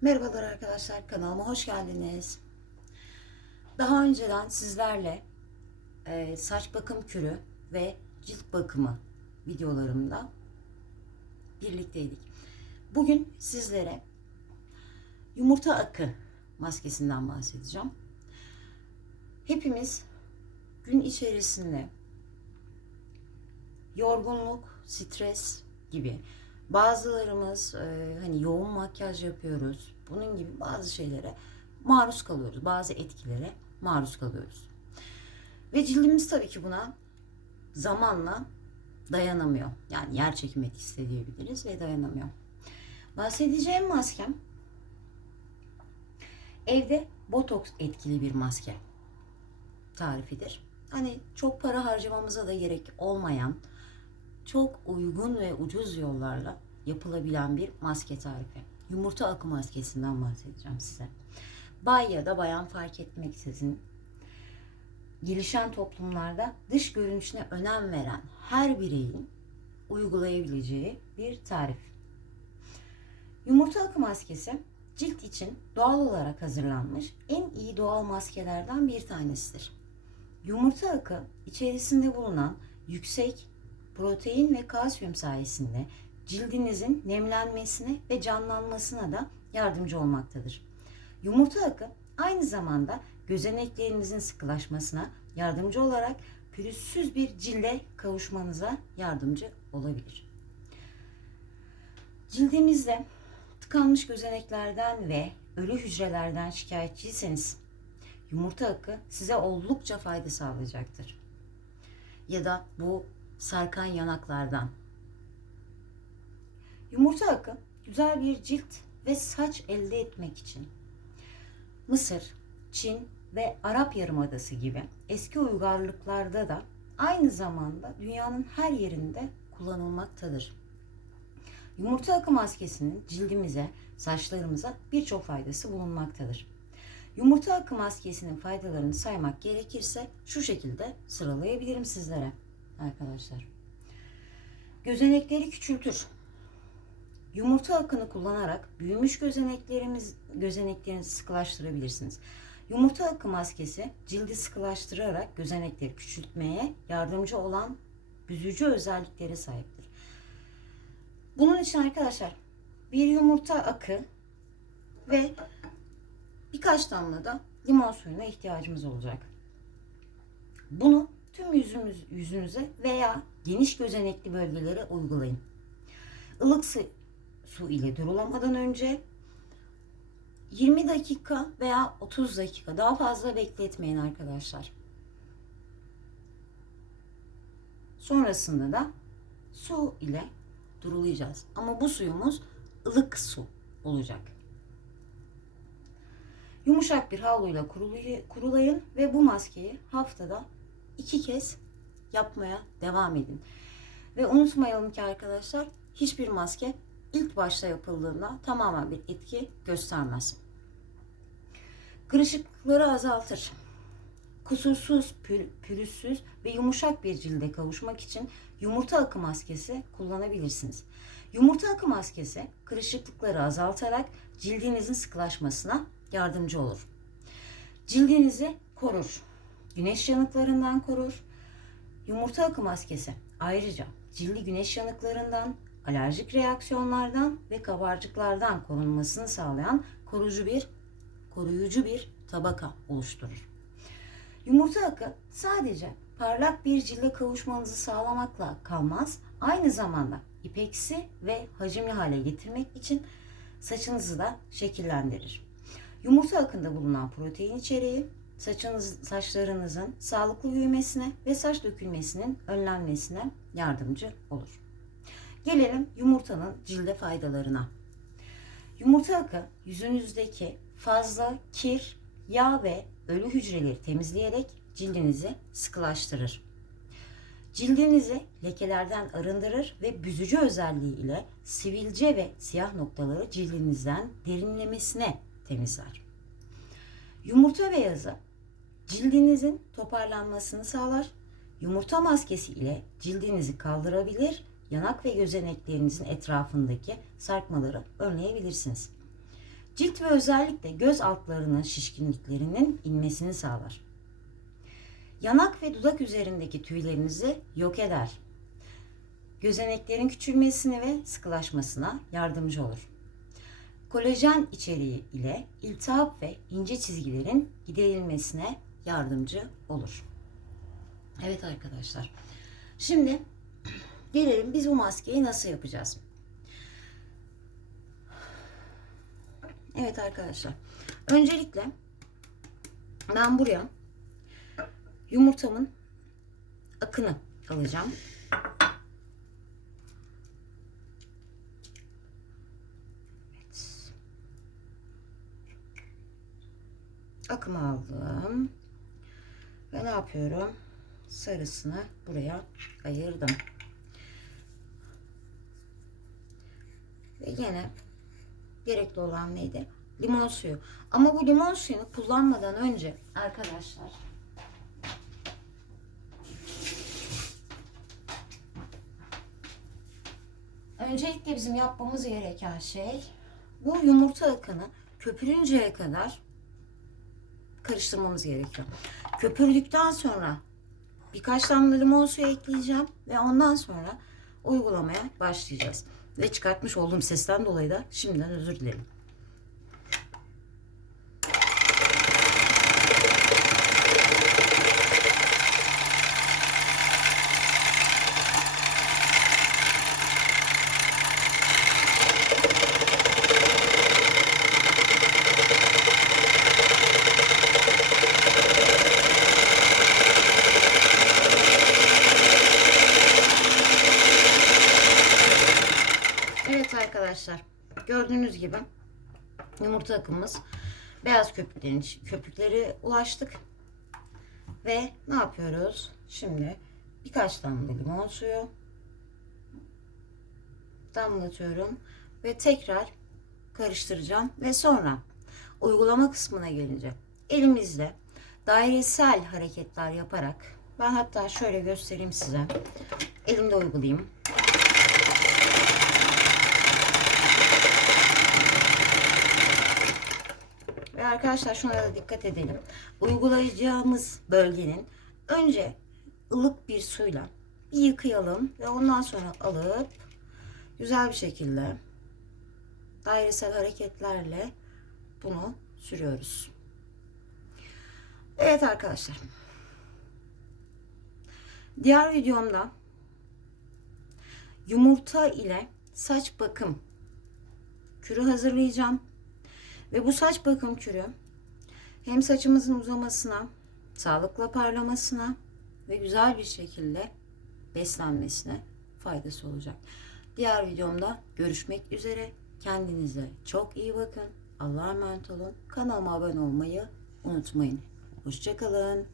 Merhabalar arkadaşlar kanalıma hoş geldiniz. Daha önceden sizlerle e, saç bakım kürü ve cilt bakımı videolarımda birlikteydik. Bugün sizlere yumurta akı maskesinden bahsedeceğim. Hepimiz gün içerisinde yorgunluk, stres gibi bazılarımız e, hani yoğun makyaj yapıyoruz. Bunun gibi bazı şeylere maruz kalıyoruz. Bazı etkilere maruz kalıyoruz. Ve cildimiz tabii ki buna zamanla dayanamıyor. Yani yer çekim etkisi diyebiliriz ve dayanamıyor. Bahsedeceğim maskem evde botoks etkili bir maske tarifidir. Hani çok para harcamamıza da gerek olmayan çok uygun ve ucuz yollarla yapılabilen bir maske tarifi. Yumurta akı maskesinden bahsedeceğim size. Bay ya da bayan fark etmeksizin gelişen toplumlarda dış görünüşüne önem veren her bireyin uygulayabileceği bir tarif. Yumurta akı maskesi cilt için doğal olarak hazırlanmış en iyi doğal maskelerden bir tanesidir. Yumurta akı içerisinde bulunan yüksek protein ve kalsiyum sayesinde cildinizin nemlenmesine ve canlanmasına da yardımcı olmaktadır. Yumurta akı aynı zamanda gözeneklerinizin sıkılaşmasına yardımcı olarak pürüzsüz bir cilde kavuşmanıza yardımcı olabilir. Cildimizde tıkanmış gözeneklerden ve ölü hücrelerden şikayetçiyseniz yumurta akı size oldukça fayda sağlayacaktır. Ya da bu sarkan yanaklardan. Yumurta akı güzel bir cilt ve saç elde etmek için Mısır, Çin ve Arap Yarımadası gibi eski uygarlıklarda da aynı zamanda dünyanın her yerinde kullanılmaktadır. Yumurta akı maskesinin cildimize, saçlarımıza birçok faydası bulunmaktadır. Yumurta akı maskesinin faydalarını saymak gerekirse şu şekilde sıralayabilirim sizlere arkadaşlar. Gözenekleri küçültür. Yumurta akını kullanarak büyümüş gözeneklerimiz gözeneklerinizi sıkılaştırabilirsiniz. Yumurta akı maskesi cildi sıkılaştırarak gözenekleri küçültmeye yardımcı olan büzücü özellikleri sahiptir. Bunun için arkadaşlar bir yumurta akı ve birkaç damla da limon suyuna ihtiyacımız olacak. Bunu tüm yüzümüz, yüzünüze veya geniş gözenekli bölgelere uygulayın. Ilık su, su ile durulamadan önce 20 dakika veya 30 dakika daha fazla bekletmeyin arkadaşlar. Sonrasında da su ile durulayacağız. Ama bu suyumuz ılık su olacak. Yumuşak bir havluyla kurulayın ve bu maskeyi haftada iki kez yapmaya devam edin. Ve unutmayalım ki arkadaşlar hiçbir maske ilk başta yapıldığında tamamen bir etki göstermez. Kırışıklıkları azaltır. Kusursuz, pür, pürüzsüz ve yumuşak bir cilde kavuşmak için yumurta akı maskesi kullanabilirsiniz. Yumurta akı maskesi kırışıklıkları azaltarak cildinizin sıkılaşmasına yardımcı olur. Cildinizi korur. Güneş yanıklarından korur. Yumurta akı maskesi ayrıca cildi güneş yanıklarından, alerjik reaksiyonlardan ve kabarcıklardan korunmasını sağlayan koruyucu bir koruyucu bir tabaka oluşturur. Yumurta akı sadece parlak bir cilde kavuşmanızı sağlamakla kalmaz, aynı zamanda ipeksi ve hacimli hale getirmek için saçınızı da şekillendirir. Yumurta akında bulunan protein içeriği saçınız, saçlarınızın sağlıklı büyümesine ve saç dökülmesinin önlenmesine yardımcı olur. Gelelim yumurtanın cilde faydalarına. Yumurta akı yüzünüzdeki fazla kir, yağ ve ölü hücreleri temizleyerek cildinizi sıkılaştırır. Cildinizi lekelerden arındırır ve büzücü özelliği ile sivilce ve siyah noktaları cildinizden derinlemesine temizler. Yumurta beyazı cildinizin toparlanmasını sağlar. Yumurta maskesi ile cildinizi kaldırabilir, yanak ve gözeneklerinizin etrafındaki sarkmaları önleyebilirsiniz. Cilt ve özellikle göz altlarının şişkinliklerinin inmesini sağlar. Yanak ve dudak üzerindeki tüylerinizi yok eder. Gözeneklerin küçülmesini ve sıkılaşmasına yardımcı olur. Kolajen içeriği ile iltihap ve ince çizgilerin giderilmesine yardımcı olur. Evet arkadaşlar. Şimdi gelelim biz bu maskeyi nasıl yapacağız? Evet arkadaşlar. Öncelikle ben buraya yumurtamın akını alacağım. Evet. Akımı aldım. Ve ne yapıyorum? Sarısını buraya ayırdım. Ve yine gerekli olan neydi? Limon suyu. Ama bu limon suyunu kullanmadan önce arkadaşlar Öncelikle bizim yapmamız gereken şey bu yumurta akını köpürünceye kadar karıştırmamız gerekiyor. Köpürdükten sonra birkaç damla limon suyu ekleyeceğim ve ondan sonra uygulamaya başlayacağız. Ve çıkartmış olduğum sesten dolayı da şimdiden özür dilerim. Evet arkadaşlar gördüğünüz gibi yumurta akımımız beyaz köpüklerin köpükleri ulaştık. Ve ne yapıyoruz? Şimdi birkaç damla limon suyu damlatıyorum ve tekrar karıştıracağım ve sonra uygulama kısmına gelince elimizle dairesel hareketler yaparak ben hatta şöyle göstereyim size. Elimde uygulayayım. Arkadaşlar şuna da dikkat edelim. Uygulayacağımız bölgenin önce ılık bir suyla bir yıkayalım ve ondan sonra alıp güzel bir şekilde dairesel hareketlerle bunu sürüyoruz. Evet arkadaşlar. Diğer videomda yumurta ile saç bakım kürü hazırlayacağım. Ve bu saç bakım kürü hem saçımızın uzamasına, sağlıkla parlamasına ve güzel bir şekilde beslenmesine faydası olacak. Diğer videomda görüşmek üzere. Kendinize çok iyi bakın. Allah'a emanet olun. Kanalıma abone olmayı unutmayın. Hoşçakalın.